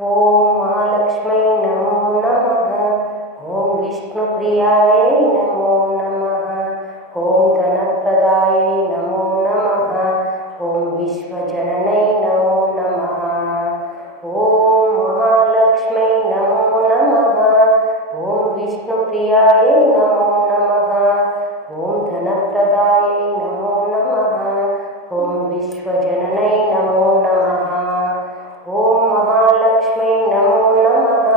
ओम महालक्ष्मी नमो नमः। ओम विष्णुप्रियायै नमो नमः। ओम धनप्रदायै नमो नमः। ओम विश्वजननै नमो नमः। ओम महालक्ष्मी नमो नमः। ओम विष्णुप्रियायै नमो नमः। ओम धनप्रदायै नमो नमः। ओम विश्वजननै नमो नमः। ओम महालक्ष्मी नमो नमः।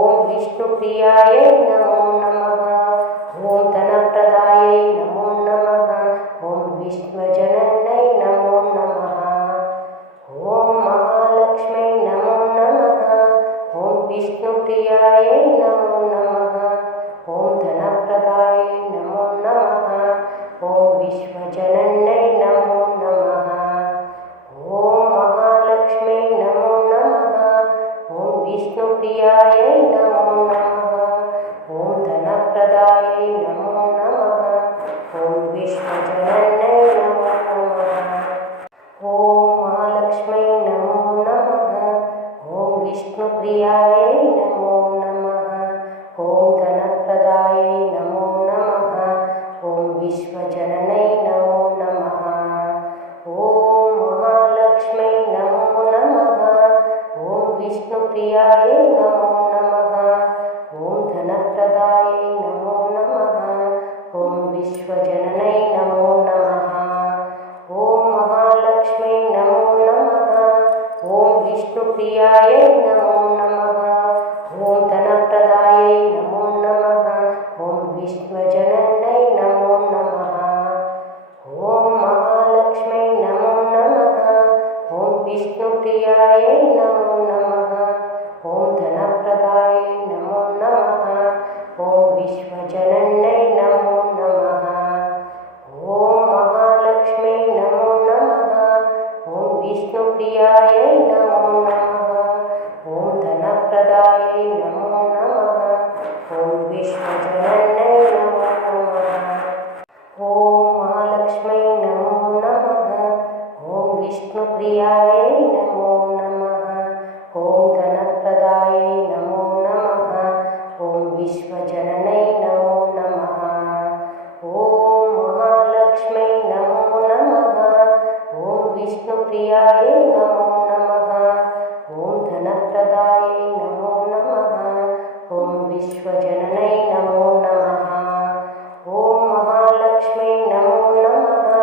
ओम विष्णुप्रियायै नमो नमः। ओम धनप्रदायै नमो नमः। ओम विश्वजननै नमो नमः। ओम महालक्ष्मी नमो नमः। ओम विष्णुप्रियायै नमो नमः। ओम धनप्रदायै नमो नमः। ओम विश्वजननै नमो नमः। ओम महालक्ष्मी नमो नमः। ओम विष्णुप्रियायै नमो नमः। ओम धनप्रदायै नमो नमः। ओम विश्वजननै नमो नमः। ओम महालक्ष्मी नमो नमः। ओम विष्णुप्रियायै नमो नमः। ओम धनप्रदायै नमो नमः। ओम विश्वजननै नमो नमः। ओम महालक्ष्मी नमो नमः। ओम विष्णुप्रियायै नमो नमः। ओम धनप्रदायै नमो नमः। ओम विश्वजननै नमो नमः। ओम महालक्ष्मी नमो नमः। ओम विष्णुप्रियायै नमो नमः। ओम धनप्रदायै नमो नमः। ओम विश्वजननै नमो नमः। ओम महालक्ष्मी नमो नमः। ओम विष्णुप्रियायै नमो नमः। ओम धनप्रदायै नमो नमः। ओम विश्वजननै नमो नमः। ओम महालक्ष्मी नमो नमः। ओम विष्णुप्रियायै नमो नमः। ओम धनप्रदायै नमो नमः। ओम विश्वजननै नमो नमः। ओम महालक्ष्मी नमो नमः। ओम विष्णुप्रियायै नमो नमः। ओम धनप्रदायै नमो नमः। ओम विश्वजननै नमो नमः। ओम महालक्ष्मी नमो नमः। ओम विष्णुप्रियायै नमो नमः। ओम धनप्रदायै नमो नमः। ओम विश्वजननै नमो नमः। ओम महालक्ष्मी नमो नमः।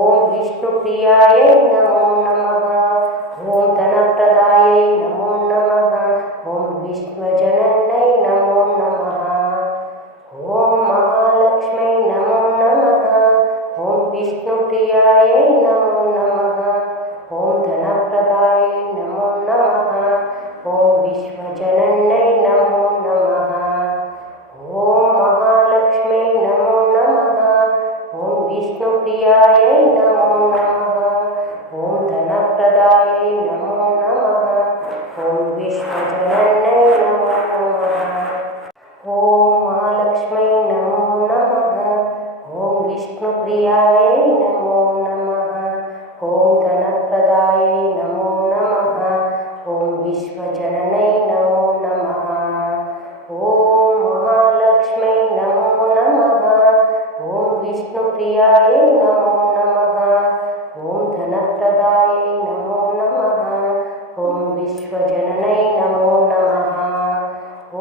ओम विष्णुप्रियायै नमो नमः। ओम धनप्रदायै नमो नमः। ओम विश्वजननै नमो नमः। ओम महालक्ष्मी नमो नमः। ओम विष्णुप्रियायै नमो नमः। ओम धनप्रदायै नमो नमः। ओम विश्वजननै नमो नमः। ओम महालक्ष्मी नमो नमः। ओम विष्णुप्रियायै नमो नमः। ओम धनप्रदायै नमो नमः। ओम विश्वजननै नमो नमः। ओम महालक्ष्मी नमो नमः। ओम विष्णुप्रियायै नमो नमः। ओम धनप्रदायै नमो नमः। ओम विश्वजननै नमो नमः। ओम महालक्ष्मी नमो नमः। ओम विष्णुप्रियायै नमो नमः। ओम धनप्रदायै नमो नमः। ओम विश्वजननै नमो नमः।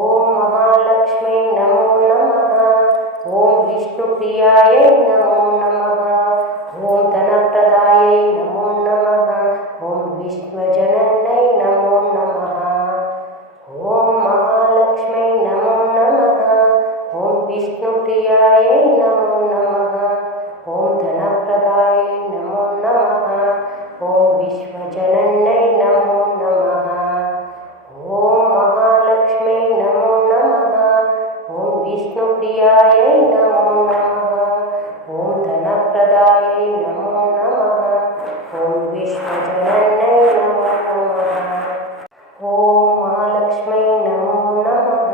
ओम महालक्ष्मी नमो नमः। ओम विष्णुप्रियायै नमो नमः। ओम धनप्रदायै नमो नमः। ओम विश्वजननै नमो नमः। ओम महालक्ष्मी नमो नमः। ओम विष्णुप्रियायै नमो नमः। ओम धनप्रदायै नमो नमः। ओम विश्वजननै नमो नमः। ओम महालक्ष्मी नमो नमः। ओम विष्णुप्रियायै नमो नमः। ओम धनप्रदायै नमो नमः। ओम विश्वजननै नमो नमः। ओम महालक्ष्मी नमो नमः।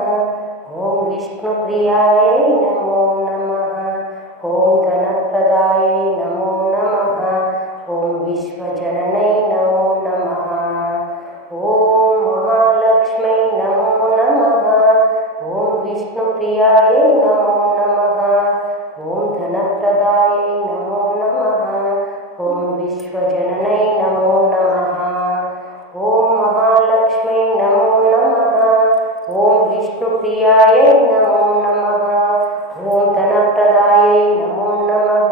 ओम विष्णुप्रियायै नमो नमः। ओम धनप्रदायै नमो नमः। ओम विश्वजननै नमो नमः। ओम महालक्ष्मै नमो नमः। ॐ विष्णुप्रियायै नमो नमः। ॐ धनप्रदायै नमो नमः। ॐ विश्वजननै नमो नमः। ॐ महालक्ष्मै नमो नमः। ॐ विष्णुप्रियायै नमो नमः। ॐ धनप्रदायै नमो नमः।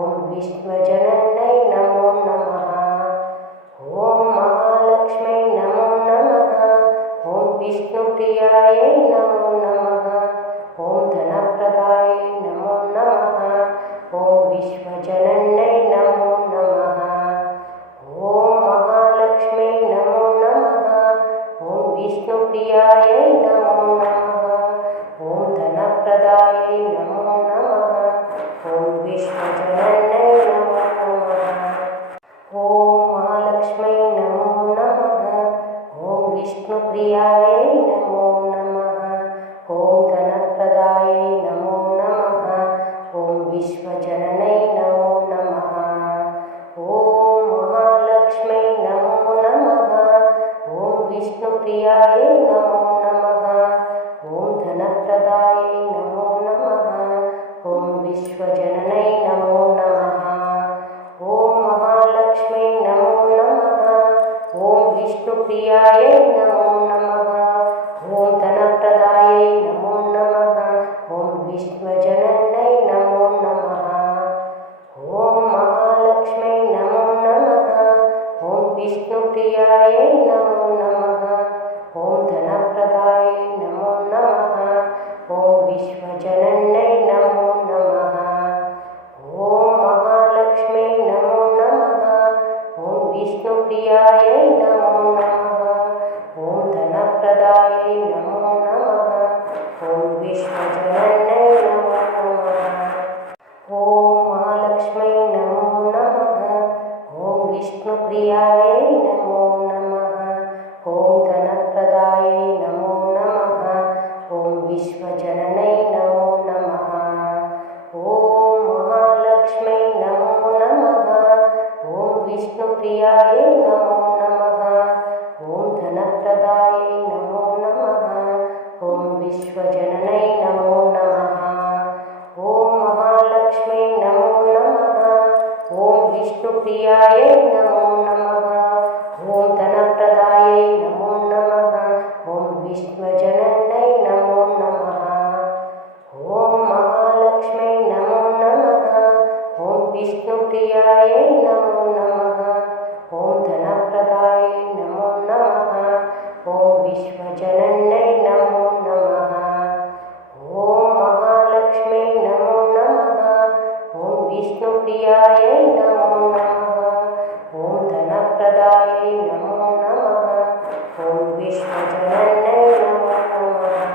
ॐ विश्वजननै नमो नमः। ॐ महालक्ष्मै नमो नमः। ॐ विष्णुप्रियायै नमो नमः। ॐ धनप्रदायै नमो नमः। ॐ विश्वजननै नमो नमः। ॐ महालक्ष्मै नमो नमः। ॐ विष्णुप्रियायै नमो नमः। ॐ धनप्रदायै नमो नमः। ॐ विश्वजननै नमो नमः। ॐ महालक्ष्मै नमो नमः। ॐ विष्णुप्रियायै नमो नमः। ॐ धनप्रदायै नमो नमः। ॐ विश्वजननै नमो नमः। ॐ महालक्ष्मै नमो नमः। ॐ विष्णुप्रियायै नमो नमः। ॐ धनप्रदायै नमो नमः। ॐ विश्वजननै नमो नमः। ॐ महालक्ष्मै नमो नमः। ॐ विष्णुप्रियायै नमो नमः। ॐ धनप्रदायै नमो नमः। ॐ विश्वजननै नमो नमः। ॐ महालक्ष्मै नमो नमः। ॐ विष्णुप्रियायै नमो नमः। ॐ धनप्रदायै नमो नमः। ॐ विश्वजननै नमो नमः। ॐ महालक्ष्मै नमो नमः। ॐ विष्णुप्रियायै नमो नमः। ॐ धनप्रदायै नमो नमः। ॐ विश्वजननै नमो नमः। ॐ महालक्ष्मै नमो नमः। ॐ विष्णुप्रियायै नमो नमः। ॐ धनप्रदायै नमो नमः। ॐ विश्वजननै नमो नमः। ॐ महालक्ष्मै नमो नमः। ॐ विष्णुप्रियायै नमो नमः। ॐ धनप्रदायै नमो नमः। ॐ विश्वजननै नमो नमः। ॐ महालक्ष्मै नमो नमः। ॐ विष्णुप्रियायै नमो नमः। ॐ धनप्रदायै नमो नमः। ॐ विश्वजननै नमो नमः। ॐ महालक्ष्मै नमो नमः। ॐ विष्णुप्रियायै नमो नमः। ॐ धनप्रदायै नमो नमः। ॐ विश्वजननै नमो नमः। ॐ महालक्ष्मै नमो नमः। ॐ विष्णुप्रियायै नमो नमः। ॐ धनप्रदायै नमो नमः। ॐ विश्वजननै नमो नमः।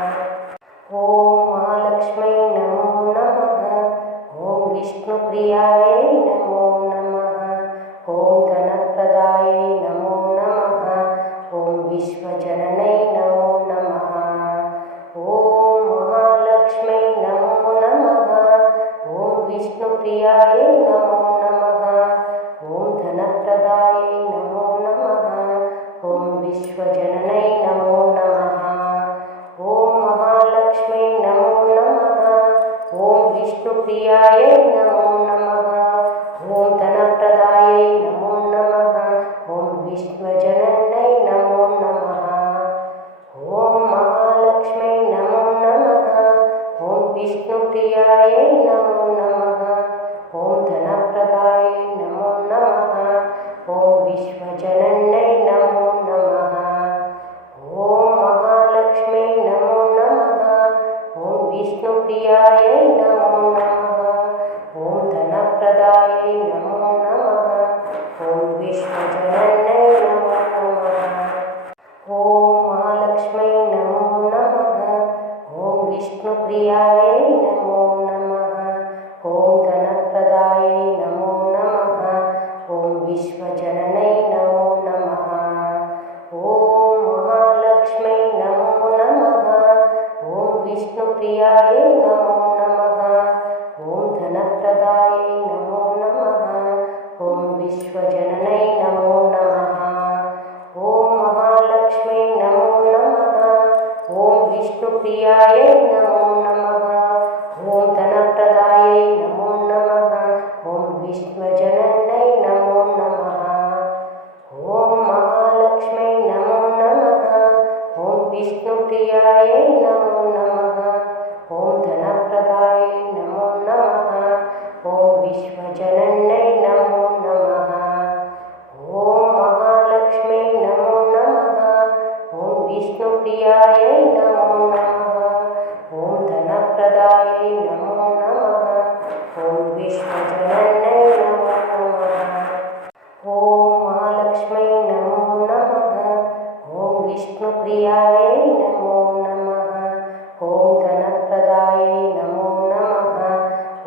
ॐ महालक्ष्मै नमो नमः। ॐ विष्णुप्रियायै नमो नमः। ॐ धनप्रदायै नमो नमः। ॐ विश्वजननै नमो नमः। ॐ महालक्ष्मै नमो नमः। ॐ विष्णुप्रियायै नमो नमः। ॐ धनप्रदायै नमो नमः। ॐ विश्वजननै नमो नमः। ॐ महालक्ष्मै नमो नमः। ॐ विष्णुप्रियायै नमो नमः। ॐ धनप्रदायै नमो नमः। ॐ विश्वजननै नमो नमः। ॐ महालक्ष्मै नमो नमः। ॐ विष्णुप्रियायै नमो नमः। ॐ धनप्रदायै नमो नमः। ॐ विश्वजननै नमो नमः। ॐ महालक्ष्मै नमो नमः। ॐ विष्णुप्रियायै नमो नमः। ॐ धनप्रदायै नमो नमः। ॐ विश्वजननै नमो नमः। ॐ महालक्ष्मै नमो नमः। ॐ विष्णुप्रियायै नमो नमः। ॐ धनप्रदायै नमो नमः। ॐ विश्वजननै नमो नमः। ॐ महालक्ष्मै नमो नमः। ॐ विष्णुप्रियायै नमो नमः। ॐ धनप्रदायै नमो नमः। ॐ विश्वजननै नमो नमः। ॐ महालक्ष्मै नमो नमः। विष्णुप्रियायै नमो नमः। ॐ धनप्रदायै नमो नमः। ॐ विश्वजनन्यै नमो नमः। ॐ महालक्ष्म्यै नमो नमः। ॐ विष्णुप्रियायै नमो नमः। ॐ धनप्रदायै नमो नमः। ॐ विश्वजनन्यै नमो नमः। ॐ महालक्ष्म्यै नमो नमः। ॐ विष्णुप्रियायै नमो नमः। ॐ धनप्रदायै नमो नमः। ॐ विश्वजनन्यै नमो नमः। ॐ महालक्ष्म्यै नमो नमः। ॐ विष्णुप्रियायै नमो नमः। ॐ धनप्रदायै नमो नमः।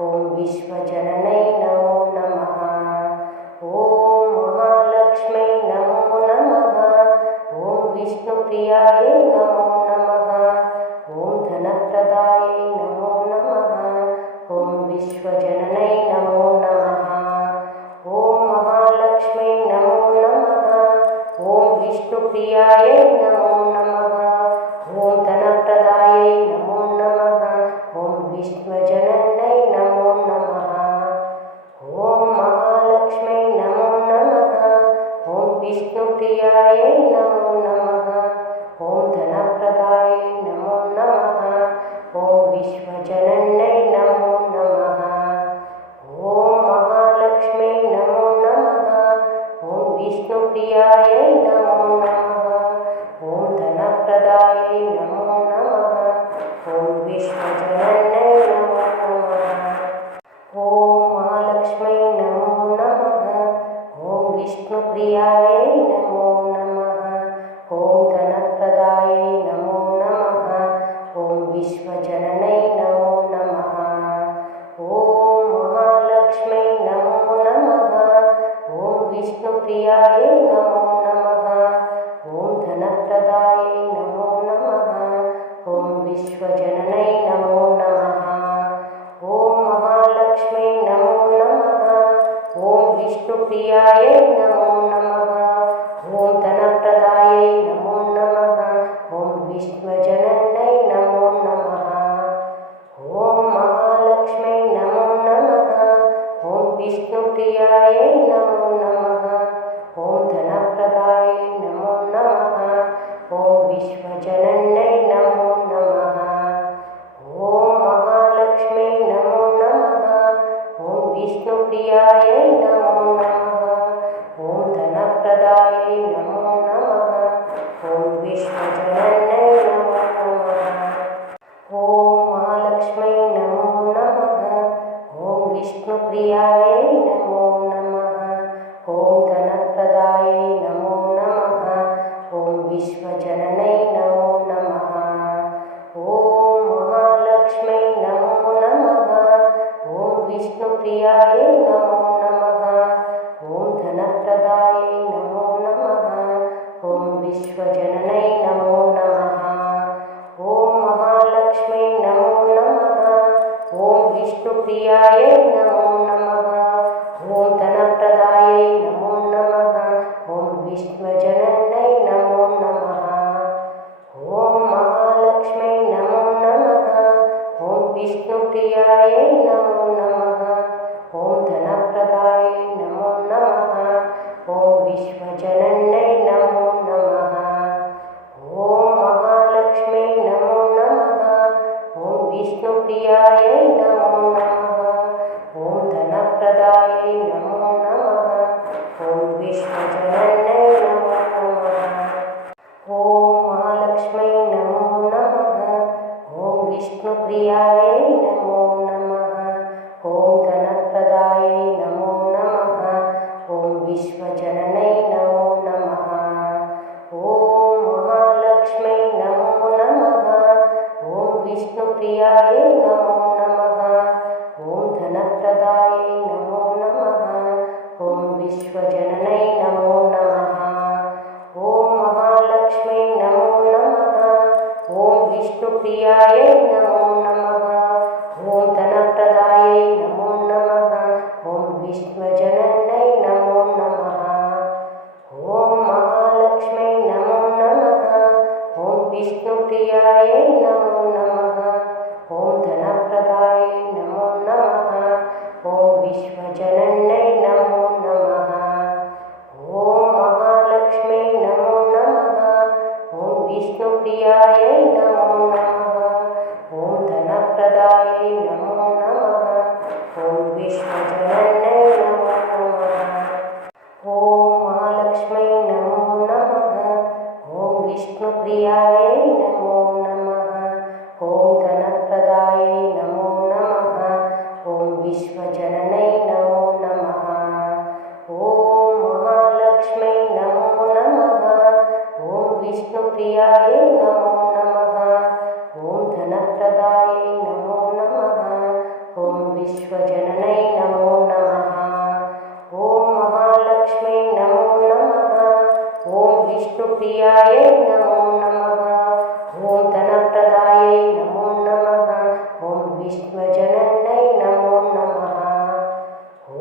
ॐ विश्वजनन्यै नमो नमः। ॐ महालक्ष्म्यै नमो नमः। ॐ विष्णुप्रियायै नमो नमः। ॐ धनप्रदायै नमो नमः। ॐ विश्वजनन्यै नमो नमः। ॐ महालक्ष्म्यै नमो नमः। ॐ विष्णुप्रियायै नमो नमः। ॐ धनप्रदायै नमो नमः। ॐ विश्वजनन्यै नमो नमः। ॐ महालक्ष्म्यै नमो नमः। ॐ विष्णुप्रियायै नमो नमः। ॐ धनप्रदायै नमो नमः। ॐ विश्वजनन्यै नमो नमः। ॐ महालक्ष्म्यै नमो नमः। ॐ विष्णुप्रियायै नमो नमः। ॐ धनप्रदायै नमो नमः। ॐ विश्वजनन्यै नमो नमः। ॐ महालक्ष्म्यै नमो नमः। ॐ विष्णुप्रियायै नमो नमः। ॐ धनप्रदायै नमो नमः। ॐ विश्वजनन्यै नमो नमः। ॐ महालक्ष्म्यै नमो नमः। ॐ विष्णुप्रियायै नमो नमः। ॐ धनप्रदायै नमो नमः। ॐ विश्वजनन्यै नमो नमः। ॐ महालक्ष्म्यै नमो नमः। ॐ विष्णुप्रियायै नमो नमः। ॐ धनप्रदायै नमो नमः। ॐ विश्वजनन्यै नमो नमः। ॐ महालक्ष्म्यै नमो नमः। ॐ विष्णुप्रियायै नमो नमः। ॐ धनप्रदायै नमो नमः। ॐ विश्वजनन्यै नमो नमः। ॐ महालक्ष्म्यै नमो नमः। ॐ विष्णुप्रियायै नमो नमः। ॐ धनप्रदायै नमो नमः। ॐ विश्वजनन्यै नमो नमः। ॐ महालक्ष्म्यै नमो नमः। ॐ विष्णुप्रियायै नमो नमः। ॐ धनप्रदायै नमो नमः। ॐ विश्वजनन्यै नमो नमः। ॐ महालक्ष्म्यै नमो नमः। ॐ विष्णुप्रियायै नमो नमः। ॐ धनप्रदायै नमो नमः। ॐ विश्वजनन्यै नमो नमः। ॐ महालक्ष्म्यै नमो नमः। ॐ विष्णुप्रियायै नमो नमः। ॐ धनप्रदायै नमो नमः। ॐ विश्वजनन्यै नमो नमः। ॐ महालक्ष्म्यै नमो नमः। ॐ विष्णुप्रियायै नमो नमः। ॐ धनप्रदायै नमो नमः। ॐ विश्वजनन्यै नमो नमः। ॐ महालक्ष्म्यै नमो नमः। ॐ विष्णुप्रियायै नमो नमः। ॐ धनप्रदायै नमो नमः। ॐ विश्वजनन्यै नमो नमः। ॐ महालक्ष्म्यै नमो नमः। ॐ विष्णुप्रियायै नमो नमः। ॐ धनप्रदायै नमो नमः। ॐ विश्वजनन्यै नमो नमः। ॐ महालक्ष्म्यै नमो नमः। ॐ विष्णुप्रियायै नमो नमः। ॐ धनप्रदायै नमो नमः। ॐ विश्वजनन्यै नमो नमः। ॐ महालक्ष्म्यै नमो नमः। ॐ विष्णुप्रियायै नमो नमः। ॐ धनप्रदायै नमो नमः। ॐ विश्वजनन्यै नमो नमः। ॐ महालक्ष्म्यै नमो नमः। ॐ विष्णु विष्णुप्रियायै नमो नमः। ॐ धनप्रदायै नमो नमः। ॐ विश्वजनन्यै नमो नमः। ॐ महालक्ष्म्यै नमो नमः। ॐ विष्णुप्रियायै नमो नमः। ॐ धनप्रदायै नमो नमः। ॐ विश्वजनन्यै नमो नमः। ॐ महालक्ष्म्यै नमो नमः। ॐ विष्णुप्रियायै नमो नमः। ॐ धनप्रदायै नमो नमः। ॐ विश्वजनन्यै नमो नमः। ॐ महालक्ष्म्यै नमो नमः। ॐ विष्णुप्रियायै नमो नमः। ॐ धनप्रदायै नमो नमः। ॐ विश्वजनन्यै नमो नमः। ॐ महालक्ष्म्यै नमो नमः। ॐ विष्णुप्रियायै नमो नमः। ॐ धनप्रदायै नमो नमः। ॐ विश्वजनन्यै नमो नमः।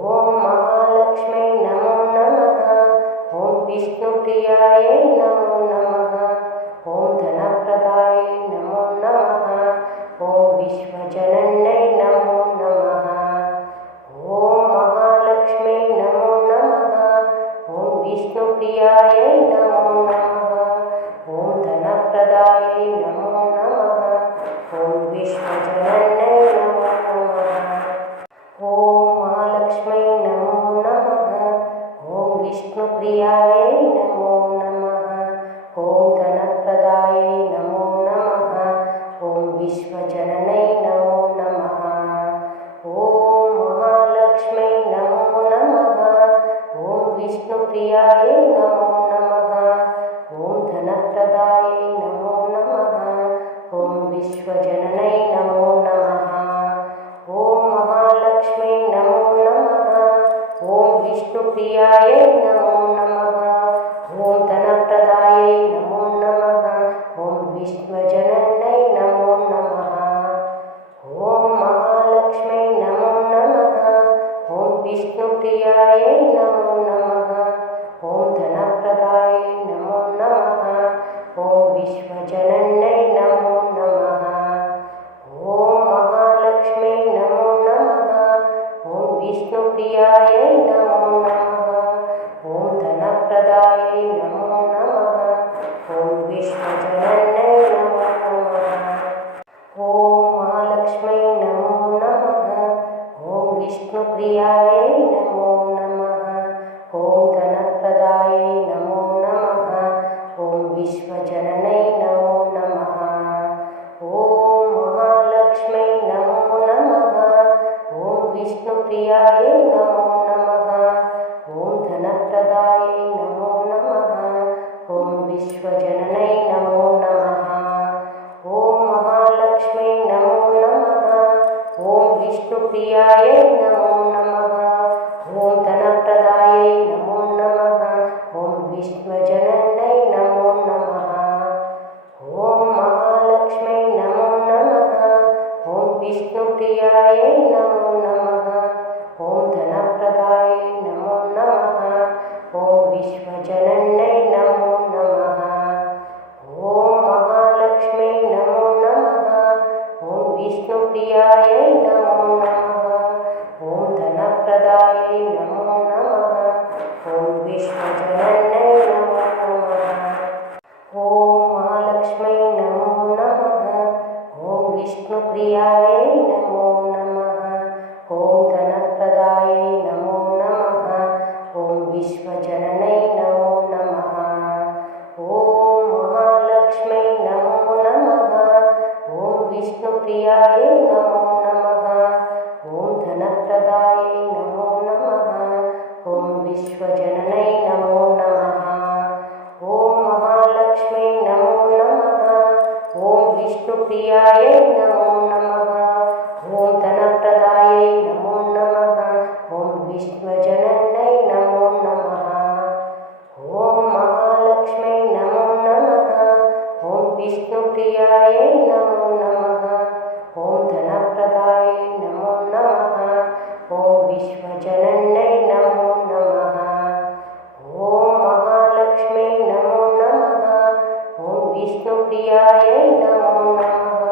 ॐ महालक्ष्म्यै नमो नमः। ॐ विष्णुप्रियायै नमो नमः। ॐ धनप्रदायै नमो नमः। ॐ विश्वजनन्यै नमो नमः। ॐ महालक्ष्म्यै नमो नमः। ॐ विष्णुप्रियायै नमो नमः। ॐ धनप्रदायै नमो नमः। ॐ विश्वजनन्यै नमो नमः। ॐ महालक्ष्म्यै नमो नमः। ॐ विष्णुप्रियायै नमो नमः। ॐ धनप्रदायै नमो नमः। ॐ विश्वजनन्यै नमो नमः। ॐ महालक्ष्म्यै नमो नमः। ॐ विष्णुप्रियायै नमो नमः। ॐ धनप्रदायै नमो नमः। ॐ विश्वजनन्यै नमो नमः। ॐ महालक्ष्म्यै नमो नमः। ॐ विष्णुप्रियायै नमो नमः। ॐ धनप्रदायै नमो नमः। ॐ विश्वजनन्यै नमो नमः। ॐ महालक्ष्म्यै नमो नमः। ॐ विष्णुप्रियायै नमो नमः। ॐ धनप्रदायै नमो नमः। ॐ विश्वजनन्यै नमो नमः। ॐ महालक्ष्म्यै नमो नमः। ॐ विष्णुप्रियायै नमो नमः। ॐ धनप्रदायै नमो नमः। ॐ विश्वजनन्यै नमो नमः। ॐ महालक्ष्म्यै नमो नमः। ॐ विष्णुप्रियायै नमो नमः। ॐ धनप्रदायै नमो नमः। ॐ विश्वजनन्यै नमो नमः। ॐ महालक्ष्म्यै नमो नमः। ॐ विष्णुप्रियायै नमो नमः। ॐ धनप्रदायै नमो नमः। ॐ विश्वजनन्यै नमो नमः। ॐ महालक्ष्म्यै नमो नमः। ॐ विष्णुप्रियायै नमो नमः। ॐ धनप्रदायै नमो नमः। ॐ विश्वजनन्यै नमो नमः। ॐ महालक्ष्म्यै नमो नमः। ॐ विष्णुप्रियायै नमो नमः। ॐ धनप्रदायै नमो नमः। ॐ विश्वजनन्यै नमो नमः। ॐ महालक्ष्म्यै नमो नमः। ॐ विष्णुप्रियायै नमो नमः। ॐ धनप्रदायै नमो नमः। ॐ विश्वजनन्यै नमो नमः। ॐ महालक्ष्म्यै नमो नमः। ॐ विष्णुप्रियायै नमो नमः। ॐ धनप्रदायै नमो नमः। ॐ विश्वजनन्यै नमो नमः। ॐ महालक्ष्म्यै नमो नमः। ॐ विष्णुप्रियायै नमो नमः। ॐ धनप्रदायै नमो नमः। ॐ विश्वजनन्यै नमो नमः। ॐ महालक्ष्म्यै नमो नमः। ॐ विष्णुप्रियायै नमो नमः। ॐ धनप्रदायै नमो नमः। ॐ विश्वजनन्यै नमो नमः। ॐ महालक्ष्म्यै नमो नमः। ॐ विष्णुप्रियायै नमो नमः। ॐ धनप्रदायै नमो नमः। ॐ विश्वजनन्यै नमो नमः। ॐ महालक्ष्म्यै नमो नमः। ॐ विष्णु विष्णुप्रियायै नमो नमः।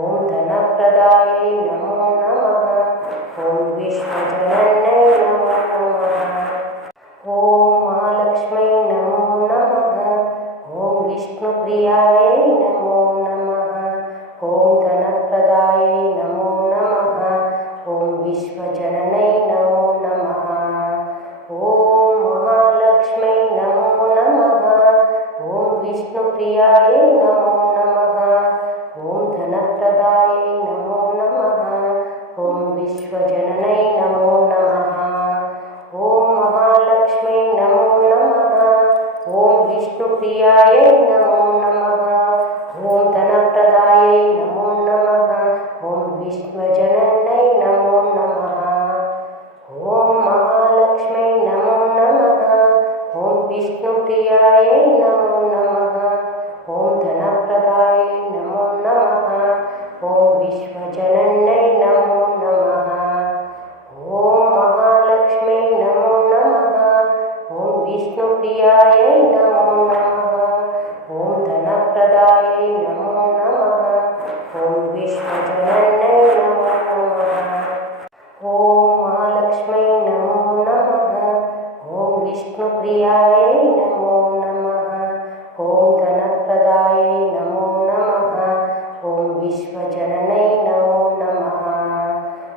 ॐ धनप्रदायै नमो नमः। ॐ विश्वजनन्यै नमो नमः। ॐ महालक्ष्म्यै नमो नमः। ॐ विष्णुप्रियायै नमो नमः। ॐ धनप्रदायै नमो नमः। ॐ विश्वजनन्यै नमो नमः। ॐ महालक्ष्म्यै नमो नमः। ॐ विष्णुप्रियायै नमो नमः। ॐ धनप्रदायै नमो नमः। ॐ विश्वजनन्यै नमो नमः। ॐ महालक्ष्म्यै नमो नमः। ॐ विष्णुप्रियायै नमो नमः। ॐ धनप्रदायै नमो नमः। ॐ विश्वजनन्यै नमो नमः। ॐ महालक्ष्म्यै नमो नमः। ॐ विष्णुप्रियायै नमो नमः। ॐ धनप्रदायै नमो नमः। ॐ विश्वजनन्यै नमो नमः। ॐ महालक्ष्म्यै नमो नमः। ॐ विष्णुप्रियायै नमो नमः। ॐ धनप्रदायै नमो नमः। ॐ विश्वजनन्यै नमो नमः। ॐ महालक्ष्म्यै नमो नमः। ॐ विष्णुप्रियायै नमो नमः। ॐ धनप्रदायै नमो नमः। ॐ विश्वजनन्यै नमो नमः।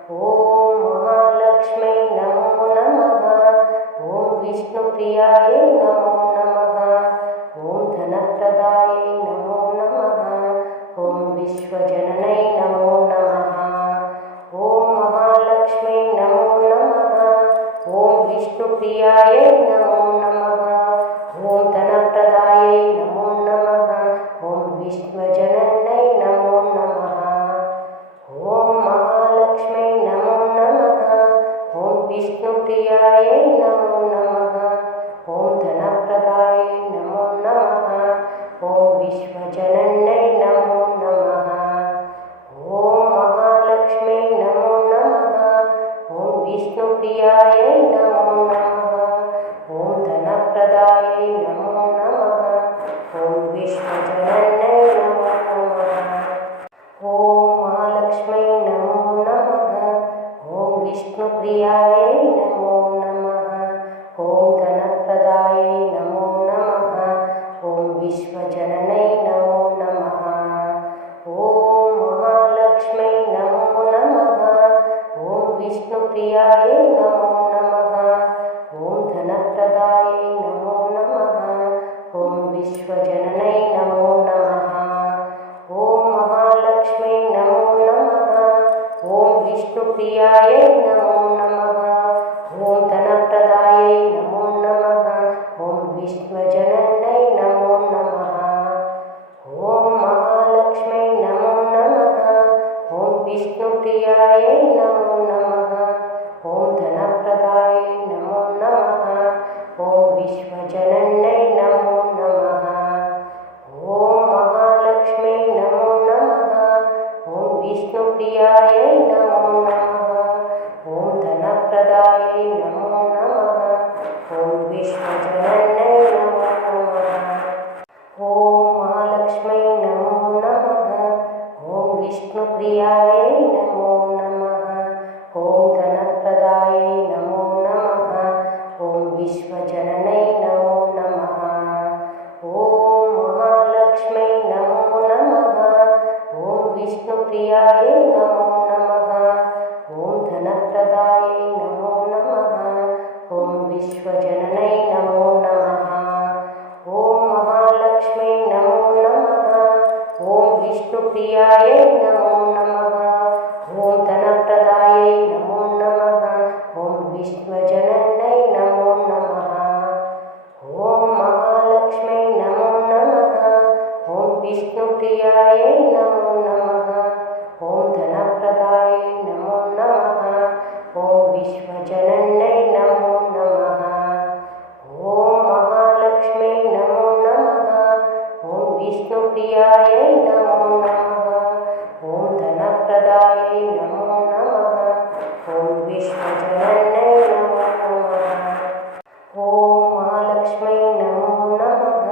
ॐ महालक्ष्म्यै नमो नमः। ॐ विष्णुप्रियायै नमो नमः। ॐ धनप्रदायै नमो नमः। ॐ विश्वजनन्यै नमो नमः। ॐ महालक्ष्म्यै नमो नमः। ॐ विष्णुप्रियायै नमो नमः। ॐ धनप्रदायै नमो नमः। ॐ विश्वजनन्यै नमो नमः। ॐ महालक्ष्म्यै नमो नमः। ॐ विष्णुप्रियायै नमो नमः। ॐ धनप्रदायै नमो नमः। ॐ विश्वजनन्यै नमो नमः। ॐ महालक्ष्म्यै नमो नमः। ॐ विष्णुप्रियायै नमो नमः। ॐ धनप्रदायै नमो नमः। ॐ विश्वजनन्यै नमो नमः। ॐ महालक्ष्म्यै नमो नमः। ॐ विष्णुप्रियायै नमो नमः। ॐ धनप्रदायै नमो नमः। ॐ विश्वजनन्यै नमो नमः। ॐ महालक्ष्म्यै नमो नमः। ॐ विष्णुप्रियायै नमो नमः। ॐ धनप्रदायै नमो नमः। ॐ विश्वजनन्यै नमो नमः। ॐ महालक्ष्म्यै नमो नमः। ॐ विष्णुप्रियायै नमो नमः। ॐ धनप्रदायै नमो नमः। ॐ विश्वजनन्यै नमो नमः। ॐ महालक्ष्म्यै नमो नमः। ॐ विष्णुप्रियायै नमो नमः। ॐ धनप्रदायै नमो नमः। ॐ विश्वजनन्यै नमो नमः। ॐ महालक्ष्म्यै नमो नमः। ॐ विष्णुप्रियायै नमो नमः। ॐ धनप्रदायै नमो नमः। ॐ विश्वजनन्यै नमो नमः। ॐ महालक्ष्म्यै नमो नमः। ॐ विष्णुप्रियायै नमो नमः। ॐ धनप्रदायै नमो नमः। ॐ विश्वजनन्यै नमो नमः। ॐ महालक्ष्म्यै नमो नमः। ॐ विष्णुप्रियायै नमो नमः। ॐ धनप्रदायै नमो नमः। ॐ विश्वजनन्यै नमो नमः। ॐ महालक्ष्म्यै नमो नमः। ॐ विष्णुप्रियायै नमो नमः। ॐ धनप्रदायै नमो नमः। ॐ विश्वजनन्यै नमो नमः। ॐ महालक्ष्म्यै नमो नमः। ॐ विष्णुप्रियायै नमो नमः। ॐ धनप्रदायै नमो नमः। ॐ विश्वजनन्यै नमो नमः। ॐ महालक्ष्म्यै नमो नमः। ॐ विष्णुप्रियायै नमो नमः। ॐ धनप्रदायै नमो नमः। ॐ विश्वजनन्यै नमो नमः। ॐ महालक्ष्म्यै नमो नमः।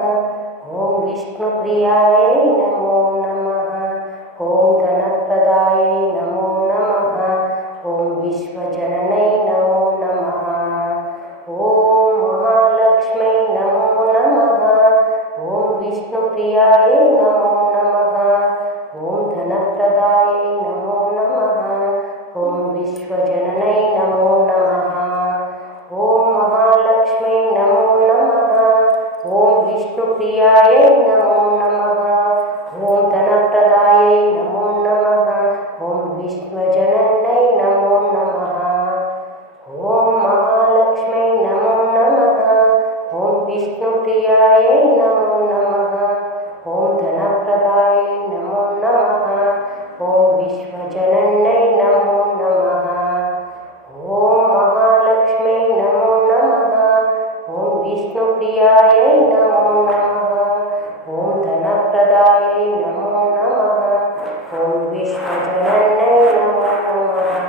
ॐ विष्णु विष्णुप्रियायै नमो नमः। ॐ धनप्रदायै नमो नमः। ॐ विश्वजननै नमो नमः। ॐ महालक्ष्मै नमो नमः। ॐ विष्णुप्रियायै नमो नमः। ॐ धनप्रदायै नमो नमः। ॐ विश्वजननै नमो नमः। ॐ महालक्ष्मै नमो नमः। ॐ विष्णुप्रियायै नमो नमः। ॐ धनप्रदायै नमो नमः। ॐ विश्वजननै नमो नमः। ॐ महालक्ष्मै नमो नमः। ॐ विष्णुप्रियायै नमो नमः। ॐ धनप्रदायै नमो नमः। ॐ विश्वजननै नमो नमः। ॐ महालक्ष्मै नमो नमः। ॐ विष्णुप्रियायै नमो नमः। ॐ धनप्रदायै नमो नमः। ॐ विश्वजननै नमो नमः।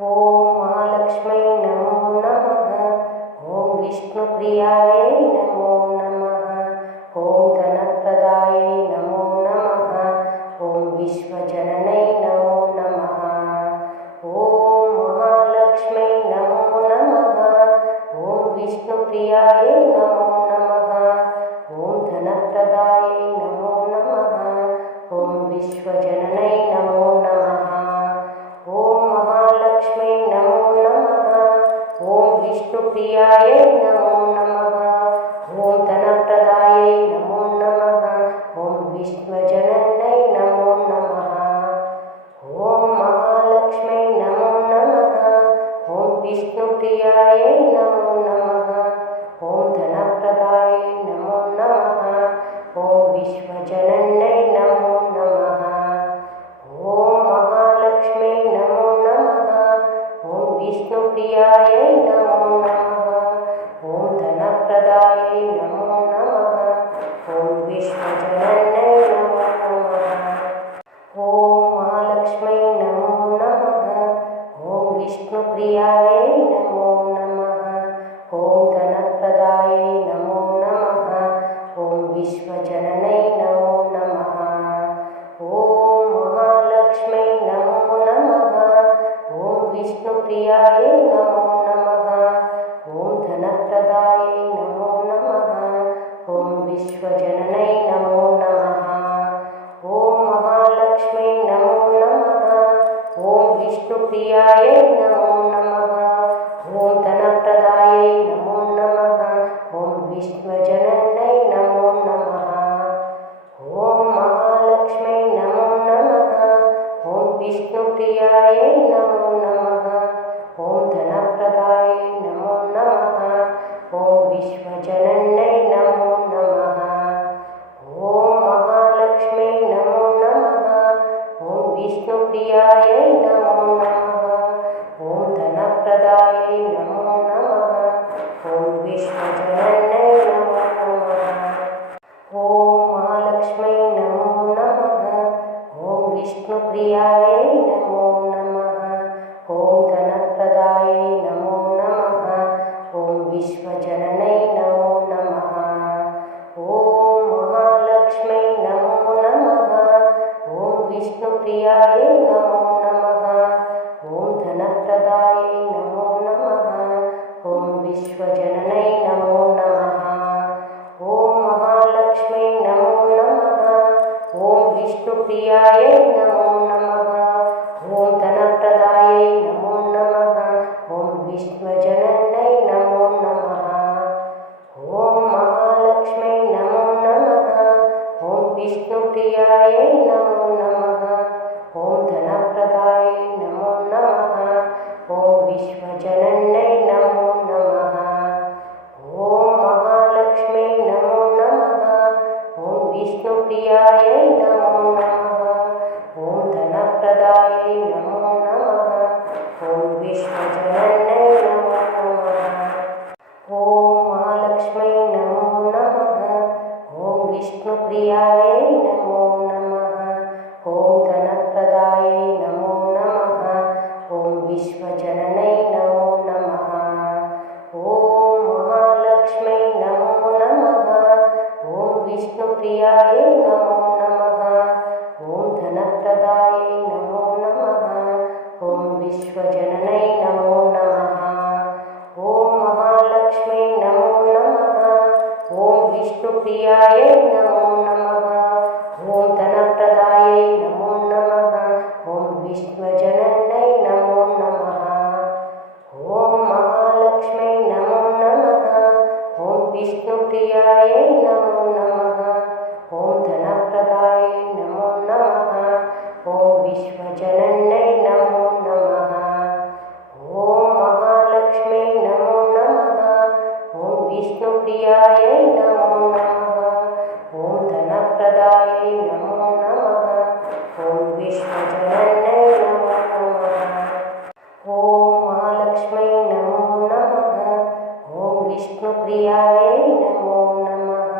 ॐ महालक्ष्मै नमो नमः। ॐ विष्णुप्रियायै नमो नमः। ॐ धनप्रदायै नमो नमः। ॐ विश्वजननै नमो नमः। ॐ महालक्ष्मै नमो नमः। ॐ विष्णुप्रियायै नमो नमः। ॐ धनप्रदायै नमो नमः। ॐ विश्वजननै नमो नमः। ॐ महालक्ष्मै नमो नमः। ॐ विष्णुप्रियायै नमो नमः। ॐ धनप्रदायै नमो नमः। ॐ विश्वजननै नमो नमः। ॐ महालक्ष्मै नमो नमः। ॐ विष्णुप्रियायै नमो नमः। ॐ धनप्रदायै नमो नमः। ॐ विश्वजननै नमो नमः। ॐ महालक्ष्मै नमो नमः। ॐ विष्णुप्रियायै नमो नमः। ॐ धनप्रदायै नमो नमः। ॐ विश्वजननै नमो नमः। ॐ महालक्ष्मै नमो नमः। ॐ विष्णुप्रियायै नमो नमः। ॐ धनप्रदायै नमो नमः। ॐ विश्वजननै नमो नमः। ॐ महालक्ष्मै नमो नमः। ॐ विष्णुप्रियायै नमो नमः। ॐ धनप्रदायै नमो नमः। ॐ विश्वजननै नमो नमः। ॐ महालक्ष्मै नमो नमः। ॐ विष्णुप्रियायै नमो नमः। ॐ धनप्रदायै नमो नमः। ॐ विश्वजननै नमो नमः। ॐ महालक्ष्मै नमो नमः। ॐ विष्णुप्रियायै नमो नमः। ॐ धनप्रदायै नमो नमः। ॐ विश्वजननै नमो नमः। ॐ महालक्ष्मै नमो नमः। ॐ विष्णुप्रियायै नमो नमः। ॐ धनप्रदायै नमो नमः। ॐ विश्वजननै नमो नमः। ॐ महालक्ष्मै नमो नमः। ॐ विष्णुप्रियायै नमो नमः। ॐ धनप्रदायै नमो नमः। ॐ विश्वजननै नमो नमः। ॐ महालक्ष्मै नमो नमः। ॐ विष्णुप्रियायै नमो नमः। ॐ धनप्रदायै नमो नमः। ॐ विश्वजननै नमो नमः। ॐ महालक्ष्मै नमो नमः। ॐ विष्णुप्रियायै नमो नमः। ॐ धनप्रदायै नमो नमः। ॐ विश्वजननै नमो नमः। ॐ महालक्ष्मै नमो नमः। ॐ विष्णुप्रियायै नमो नमः। ॐ धनप्रदायै नमो नमः। ॐ विश्वजननै नमो नमः। ॐ महालक्ष्मै नमो नमः। ॐ विष्णुप्रियायै नमो नमः। ॐ धनप्रदायै नमो नमः। ॐ विश्वजननै नमो नमः। ॐ महालक्ष्मै नमो नमः। ॐ विष्णुप्रियायै नमो नमः। ॐ धनप्रदायै नमो नमः। ॐ विश्वजननै नमो नमः। ॐ महालक्ष्मै नमो नमः। ॐ विष्णुप्रियायै नमो नमः। ॐ विश्वजनन्यै नमो नमः। ॐ महालक्ष्म्यै नमो नमः। ॐ विष्णुप्रियायै नमो नमः।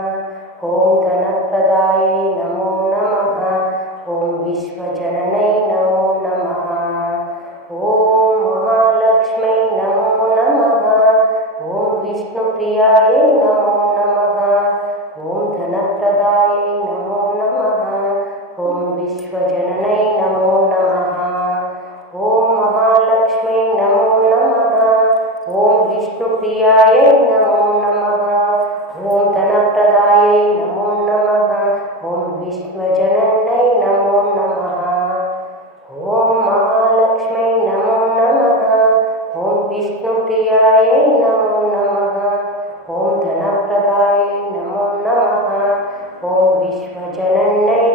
ॐ धनप्रदायै नमो नमः। ॐ विश्वजनन्यै नमो नमः। ॐ महालक्ष्म्यै नमो नमः। ॐ विष्णुप्रियायै नमो नमः। ॐ धनप्रदायै नमो नमः। ॐ विश्वजनन्यै नमो नमः। ॐ महालक्ष्म्यै नमो नमः। ॐ विष्णुप्रियायै नमो नमः। ॐ धनप्रदायै नमो नमः। ॐ विश्वजनन्यै नमो नमः। ॐ महालक्ष्म्यै नमो नमः। ॐ विष्णुप्रियायै नमो नमः। ॐ धनप्रदायै नमो नमः। ॐ विश्वजनन्यै